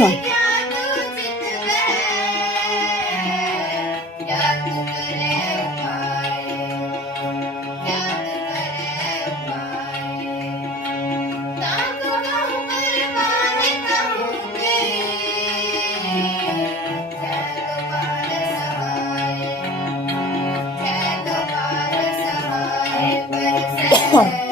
Huh. home.